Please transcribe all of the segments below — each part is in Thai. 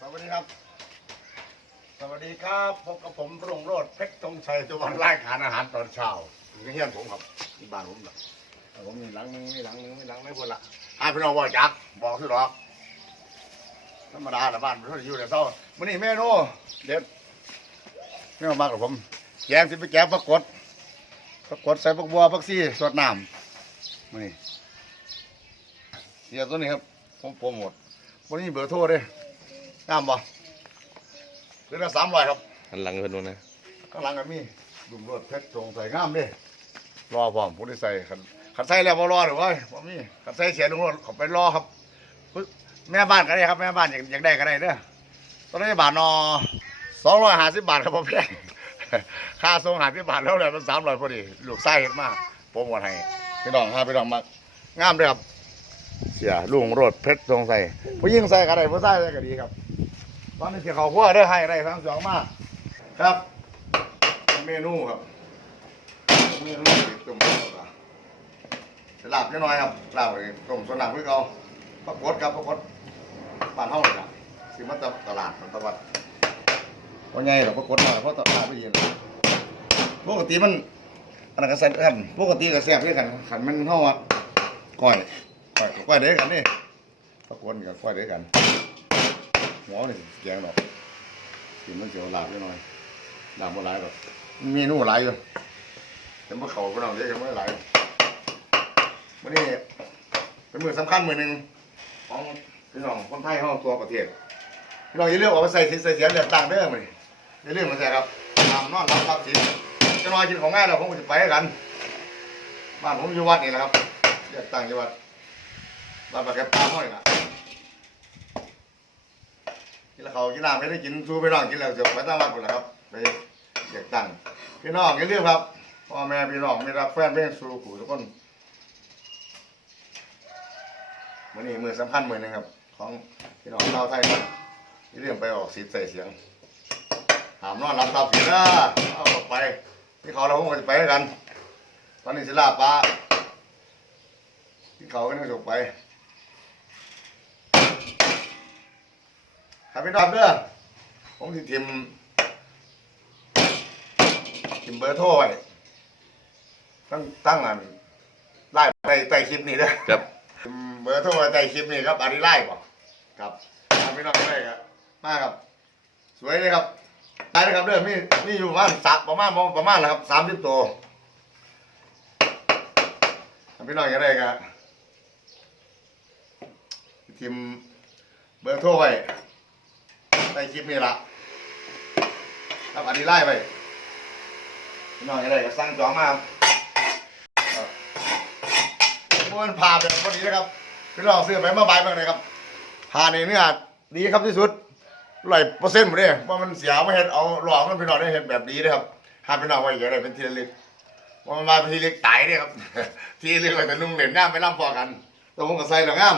สวัสดีครับ สวัสดีครับพบกับผมรุ่งโรจน์เพชรธงชัยจังหวัดรายการอาหารตอนเช้าอยู่ที่เฮียนผมครับที่บ้านผมนะผมมีหลังนึงมีหลังนึงมีหลังไม่คนละหาพี่น้องว่าจักบอกคือหรอกธรรมดาละบ้านเพื่อนอยู่แต่เช้าวันนี้เมนูเด็ดไม่มามากกับผมแกงสิไปแกงปลากดปลากดใส่ปลาบัวปลาซี่สดน้ำมานี่เสียตัวนี้ครับผมโปรโมทวันนี้เบอร์โทรเด้ งามบ่เดือนละสามร้อยครับหันหลังเพิ่นดูนะข้างหลังก็มีดุมรถเพชรทรงใส่งามเด้รอพร้อมผู้ที่ใส่ขันขันใส่แล้วบ่รอหรือว่าบ่มีขันใส่เสียลุงรถเขาไปรอครับปึ๊บแม่บ้านก็ได้ครับแม่บ้านอยากอยากได้ก็ได้เด้อตอนนี้บาทนอสองร้อยห้าสิบบาทครับผมแพงค่าส่งห้าสิบบาทแล้วแหละมันสามร้อยพอดีลูกไส้เห็นมาโปรโมทให้พี่น้องฮะพี่น้องมางามเด้อครับเสียลุงรถเพชรทรงใส่ผู้หญิงใส่ก็ได้ผู้ชายใส่ก็ดีครับ ตอนนี้เสียเขาขั้วเด้อให้ได้ทั้งสองมากครับ เมนูครับเมนูต้มสลับนิดหน่อยครับลาบต้มสลับพื่อเอาปรากฏครับปรากฏบ้านเฮาเลยครับสิมาจากตลาดตะวันว่าไงหรอปรากฏมาเพราะตลาดไม่เย็นปกติมันอันนั้นก็แซ่บครับปกติก็แซ่บด้วยกันขันมันเฮาอะก้อยก้อยก้อยเด้กันนี่ปรากฏกับก้อยเด้กัน หัวนี่แกงดอกสิมันเสียวลาบนิดหน่อยดำมาหลายแบบเมนูหลายอยู่เห็นว่าเขาก็ต้องเยอะยังไม่หลายวันนี้เป็นมือสำคัญมือหนึ่งของพี่น้องคนไทยห้องตัวประเทศพี่น้องอย่าลืมเอาไปใส่สินใส่เสียงเลือกตั้งเด้อมื้อนี้อย่าลืมมาใส่ครับตามนอนรับรับสินจะนอนกินของง่ายเราผมก็จะไปให้กันบ้านผมอยู่วัดนี่แหละครับเลือกตั้งอยู่วัดบ้านปากแกปลาห้อยน่ะกิน แล้วเขากินน้ำไม่ได้กินสู้พี่น้องกินแล้วจะไปตั้งวัดหมดแล้วครับไปอยากตั้งพี่น้องอย่าลืมครับพ่อแม่พี่น้องไมีรักแฟนเพลงสู่ขู่ทุกคนมือนี้มือสำคัญมือหนึงครับ ของพี่น้องชาวไทยครับอย่าลืมไปออกสีใส่เสียงหามนอนรับตาผีนะเอาไปที่เขาเราคงจะไปด้วยกัน ตอนนี้สิลาปลาที่เขาก็นึกจบไป ครับพี่น้องเด้อผมสิทิมพิมพ์เบอร์โทรไว้ตั้งตั้งอันไล่ไปใต้คลิปนี้เด้อครับพิมพ์เบอร์โทรไว้ใต้คลิปนี้ครับอันนี้ไล่บ่ครับทำไม่ต้องได้ครับมาครับ สวยเลยครับได้เลยครับเด้อมีมีอยู่ประมาณสักประมาณประมาณแล้วครับสามสิบตัวทำพี่น้องอยากได้ครับพิมพ์เบอร์โทรไว้ ใต้คลิปนี้ละครับอันนี้ไล่ไปน้องจะได้ก็สั่งจองมาครับครับม้วนผ่าแบบพอดีนะครับพี่น้องซื้อไปเมื่อบ่ายเมื่อไหร่ครับผ่าในเนื้อดีครับที่สุดร้อยเปอร์เซ็นต์หมดเลยว่ามันเสียไม่เห็นเอาหลอกมันพี่น้องได้เห็นแบบดีนะครับห้ามพี่น้องไว้อย่าได้เป็นทีละเล็กว่ามันมาเป็นทีเล็กตายเนี่ยครับ ทีเล็กเลยแต่นุ่งเหรียญง่ามไม่ล่ำพอกันแตัวผมก็ใส่หลังง่าม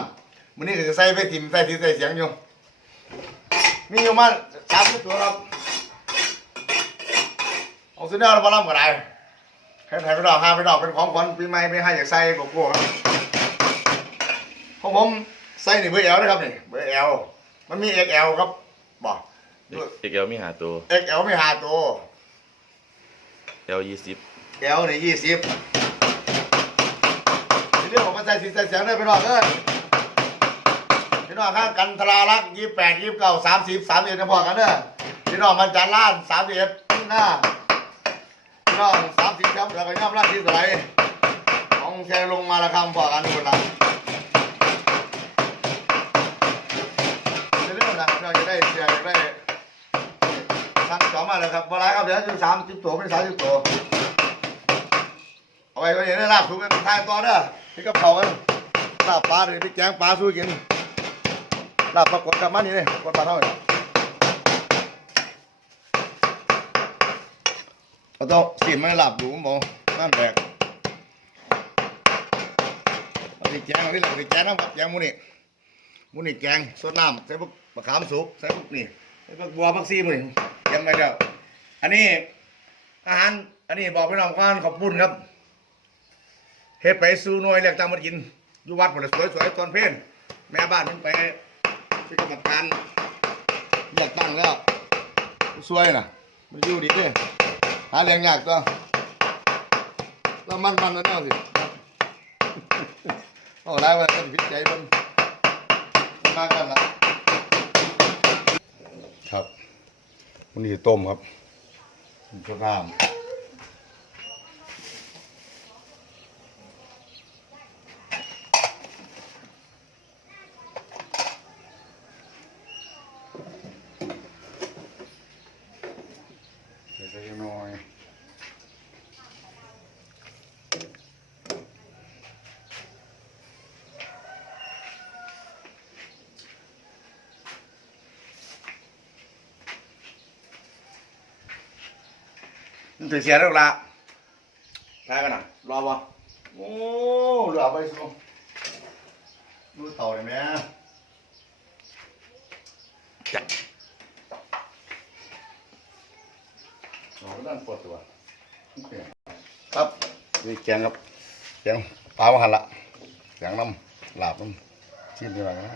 มันนี่ก็จะใส่ไปทิมใส่ทีใส่เสียงอยู่ มีอยู่มาสามสิบตัวครับเอาซื้อเนื้อมาล่ำก็ได้ให้ไทยไปดอกห้าไปดอกเป็นของขวัญปีใหม่ไม่ให้อยากใส่โกโก้ครับของผมใส่นี่เบอร์เอลนะครับนี่เบอร์เอลมันมีเอ็กเอลครับบอกเอกเอลมีหาตัวเอ็กเอลไม่หาตัวเอลยี่สิบเอลนี่ยี่สิบเรื่องของมันใส่สีใส่เสียงได้ไปดอกเอ้ยพี่ น้องครับกันทรารักยี่แปดยี่เก้าสามสิบสามเอ็ดนะพอกันเด้อพี่น้องมันจันล้านสามเอ็ดหน้าพี่น้องสามสิบครับแล้วก็ย่อมรับที่สไลด์ของแชร์ลงมาละคำบอกันทุกคนละเรื่องนะเราจะได้เสียจะได้สั่งสองมาแล้วครับเวลาครับเดี๋ยวจะสามสิบตัวเป็นสามสิบตัวเอาไว้ไว้อย่างนี้ลาบถูกกันทายต่อเด้อพี่กับเขากันลาบปลาเลยพี่แกงปลาสู้กิน ลาบปรากฏกับมันนี่เลยกดปลาเท่าไหร่เราต้องสิไม่หลับดูมั้งนั่นแปลกเอาดิแกงเอาดิเราดิแกงน้ำกับแกงมูนี่มูนี่แกงสดน้ำใส่พวกมะขามสุกใส่พวกนี่ใส่พวกบัวพักซีมูนี่แกงไปเดียวอันนี้อาหารอันนี้บอกพี่น้องข้านขอบคุณครับเฮ็ดไปสู่หน่วยเรียกตามมากินอยู่วัดหมดเลยสวยๆตอนเพลนแม่บ้านมันไป ที่กรรมการอยากตั้งแล้วสวยน่ะมันอยู่ดีเด้หาเลี้ยงยากตัวเรามันมันแล้วเนาะสิโอ้ได้ว่าต้องพิจัยมันมากันละครับมันนี่ต้มครับต้มน้ำ ใส่หน่อย มันถือเสียแล้วละแพ้กันนะรอบ่โอ้เหลือไปสูดูเต่าเลยแม่จัดอ๋อด้านปวดตัวโอเคครับนี่แกงครับแกงปลามาหันละแกงน้ำลาบน้ำชิ้นดีกว่านะ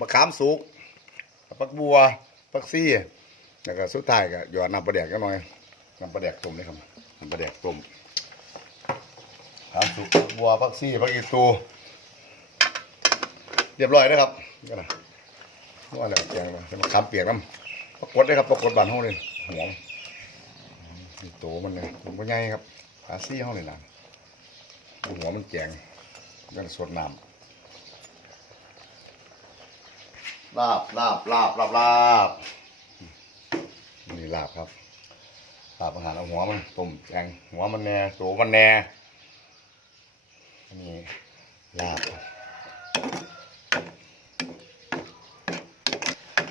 มะขามสุกปักบัวปักซี่แล้วก็สุดท้ายก็หยอดน้ำปลาแดกก็หน่อยน้ำปลาแดกต้มเลยครับน้ำปลาแดกต้มทำสุกบัวพักซี่พักอีตูเรียบร้อยนะครับก็นะว่าแล้วแกงมาเป็นมะขามเปียกน้ำปรากฏได้ครับปรากฏบานห้องเลยหอมนี่โตมันเลยมันก็ใหญ่ครับขาซี่ห้องเลยนะหัวมันแกงยังสดน้ำ ลาบลาบลาบลาบลาบนี่ลาบครับลาบอาหารเอาหัวมันต้มแกงหัวมันแน่ตัวมันแน่อันนี่ลาบ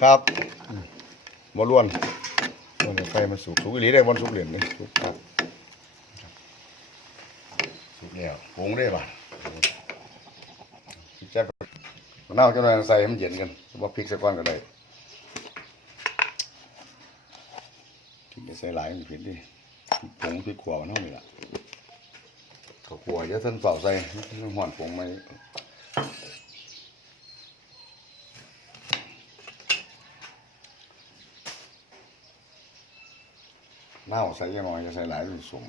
ครับมบ่ล้วนมันไฟมันสุกสุกอีหลีได้บนสุกเหรียญนี่สุกครับสุกแล้วปรุงได้ป่ะแจ๊บ มะนาวจะหน่อยใส่ให้มันเย็นกันว่าพริกส่ก้อนก็ได้ที่จะใส่หลายมันผิดดิผงพริกขวมันเท่านี้ละข้าวขวเยอะท่านเปล่าใส่ห่อนผงไหมเน่าใส่ยังหน่อยจะใส่หลายเป็นสม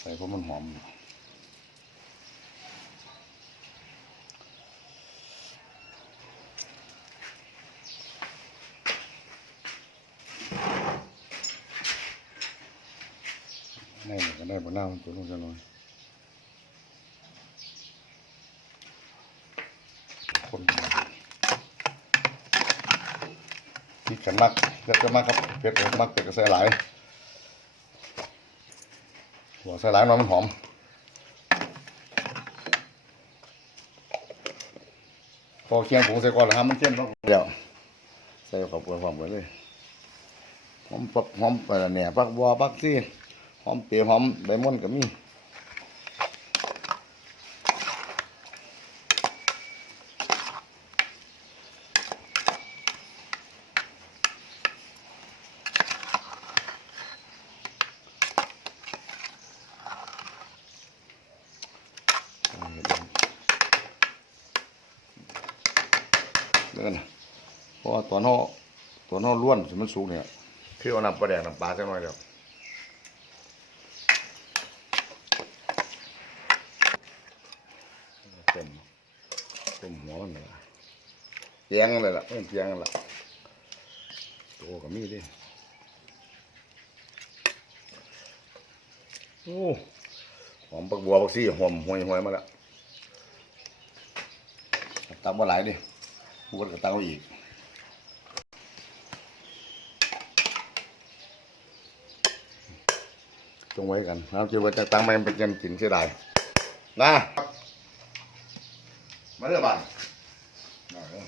ใส่เพราะมันหอม นี่ก็ได้บนหน้ามันตัวลงจะน้อยคนที่กันมักเลือกกันมักครับเผ็ดมักเผ็ดก็ใส่หลายหัวใส่หลายน้อยมันหอมพอเคียงผงใส่ก่อนแล้วครับมันเค็มต้องเดี๋ยวใส่ขอบคุณความไปเลยหอมปักหอมไปละเนี่ยปักบัวปักซี่ อมเปียหอมใบม่อนก็มีเดี๋ยวกันนะเพราะว่าตอนห่อตอนห่อล้วนสิมันสุกเนี่ย คือเอาน้ำปลาแดกน้ำปลาจังหน่อยเดียว เต็มเต็ มหัวมันเลยเจียงเลยล่ะเอ็นเจียงล่ะโตก็มีดิโอ้หอมปักบัวปักซี่หอมห่วยห่วยมาล้วตักมาหลายดิพูดก็ตักเอาอีกจงไว้กันน้ำจืดว่าจะตั้งไม่เป็นกันกินเสียดายนะ มาเรื่อบ้านมาเด้อ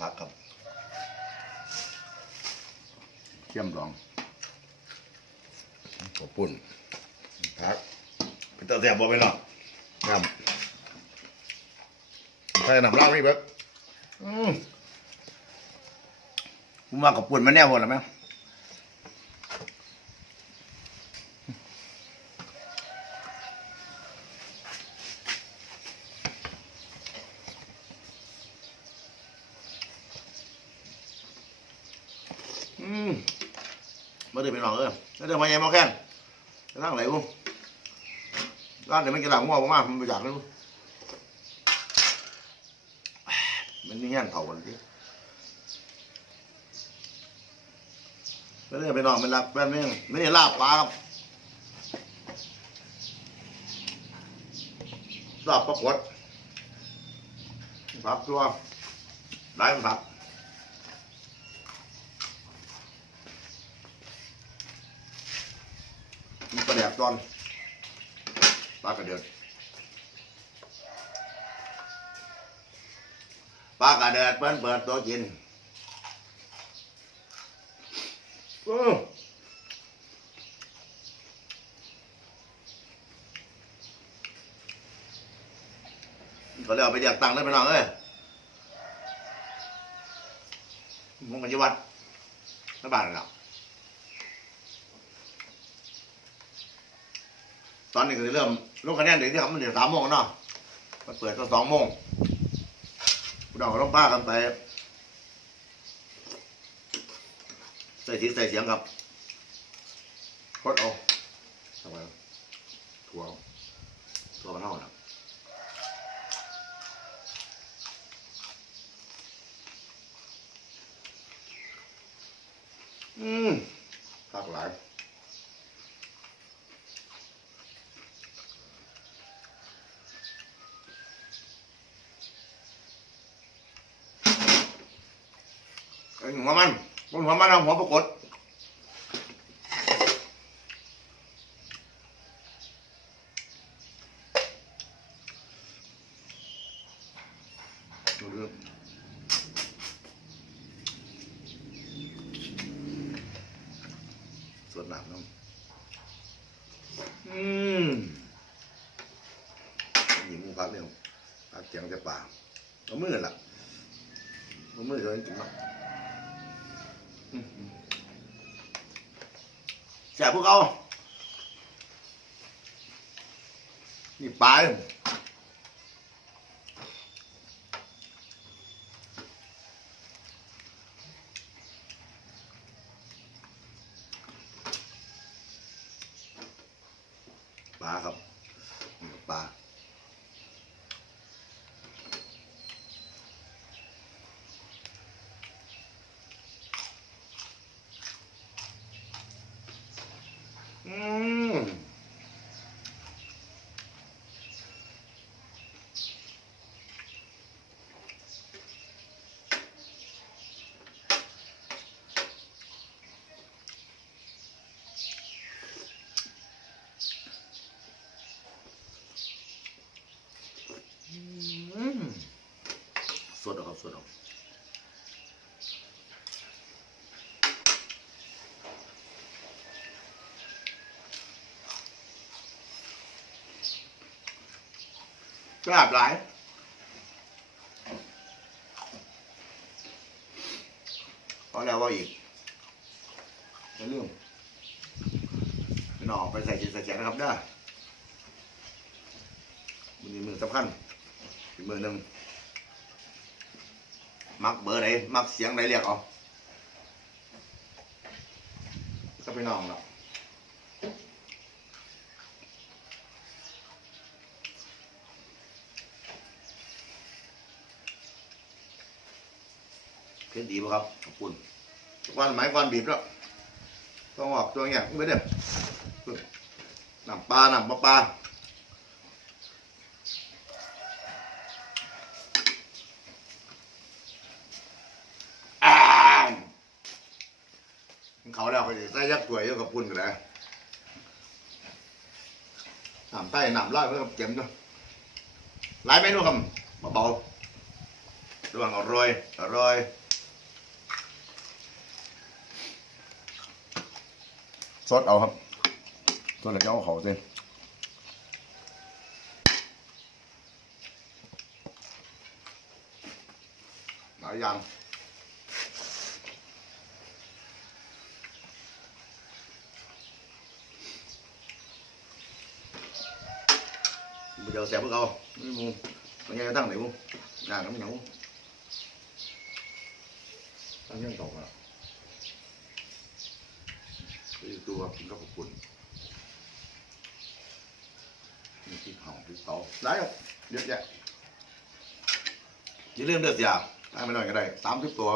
พักครับเขี้ยมดองขอบปุ่นพักเป็นตาแสบบ่ไปเนาะน้ำใส่น้ำเหล้านี่เบิดอืมผมว่ากับปุ่นมันแน่หมดแล้วไหมอืม มาเดี๋ยวไปหน่อยเออแล้วเดี๋ยวมาเย็นมาแค่นจะนั่งไหนบุ้งร้านเดี๋ยวมันกินหลังมั่วมากมันไปอยากเลยบุ้งมันนี่แห้งเผากันทีแล้วเดี๋ยวไปนอนมันรักแป๊บนึงนี่ลาบปลาครับลาบปลากดผักตัวได้มันผัก มีปลาแดกตอนปลากระเดือดปลากระเดือดเปิดเปิดตัวกินอือก็เลยเอาไปแจกตังค์ได้ไปน้องเอ้ยมึงกันยี่วัดไม่บาทหรอก ตอนนี้ก็จะเริ่มลงคะแนนเดี๋ยวที่เขามันเดี๋ยวสามโมงเนาะมันเปิดตอนสองโมงเราก็ต้องป้ากันไปใส่สีใส่เสียงครับกดเอาทำไมถั่วถั่วมันเท่านะอืมหลากหลาย หัวมันบนหัวมันเอาหัวปรากฏดูดิสวดน้ำน้ำอืมหญิงพักเนี่ยพักเจียงจะป่าเอามือล่ะเอามือเลยจริงๆเนาะ แสบพวกเอา นี่ปลาเลยปลาครับปลาอืมอืม สดเอาครับสดเอากราบหลายพอแล้วว่าอีกอย่าลืมพี่อไปใส่จิตใส่แจนะครับเด้อมันมีมือสำคัญอีกมือหนึ่ง มักเบอร์ไหนมักเสียงไหนเรียกเอาก็พี่น้องเนาะเพี้ยนดีป่ะครับ ขอบคุณวันไม้ควันบีบแล้วต้องออกตัวอย่างไม่ได้น้ำปลาน้ำปลาปลา เขาแล้วก็จะใส่ยักษ์ตัวเยอะกับปุ่นกันแลยวน้ำไส้น้ำลาเพิ่วก็เก็มด้วยหลายเมนูครับมาเบาระวังอร่อยอร่อยซอสเอาครับซดแล้วก็เอาเขาสิหลาอย่าง มเด้อเสียได้ไม่น้อยก็ได้สามสิบตัว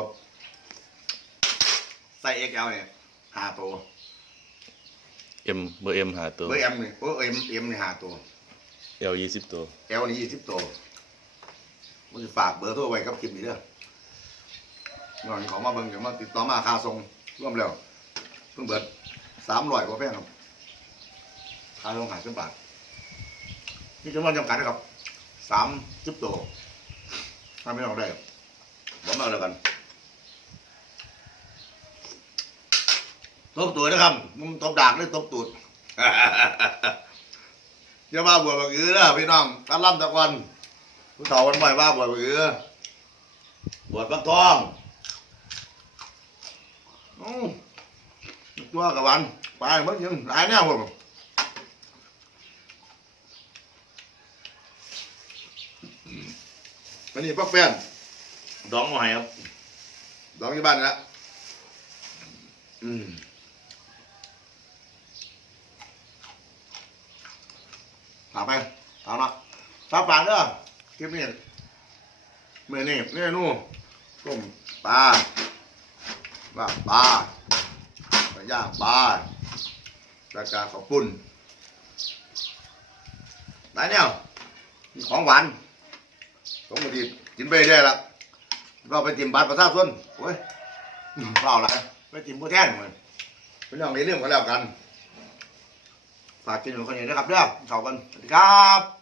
ใส่เอ็กเอลเนี่ยห้าตัวเอ็มเบอร์เอ็มหาตัวเบอร์เอ็มนี่เบอร์ เอวเอลยี่สิบตัวเอลนี่ยี่สิบตัวมันจะฝากเบอร์โทรไว้กับคลิปนี้เด้อหน่อยของมาเบิ่งเดี๋ยวมาติดต่อมาคาส่งร่วมแล้วเพิ่งเบิดสามร้อยกว่าแพงครับคาส่งหาสิบบาทนี่จำนวนจำกัดนะครับสามสิบตัวถ้าไม่ต้องได้บอกมาเอาแล้วกันตบตัวนะครับมึงตบดากหรือตบตูด อย่าว่าบวชบักอือเด้อพี่น้องตะล่ำตะกวันผู้เฒ่าวันใหม่ว่าบวชบักอือบวชบักทองอู้ตัวกับวันไปมันยังหลายแนวหมดอันนี้ปักแฟนดองมาให้ครับดองที่บ้านนะอืม ถามไปถามมาตามปากเด้อคลิปนี้เมื่อนี่นี่นู่ต้มปลาลาปลาไปย่างปลาแล้วก็ข้าวปุ้นได้เนี่ยของหวานสมมติกินไปได้ละเราไปติมบัตรประชาชนโอ้ยเปล่าละไปติมผู้แทนเหมือนเป็นเรื่องในเรื่องกันแล้วกัน ฝากกินหนูคนนี้นะครับเด้อขอบคุณสวัสดีครับ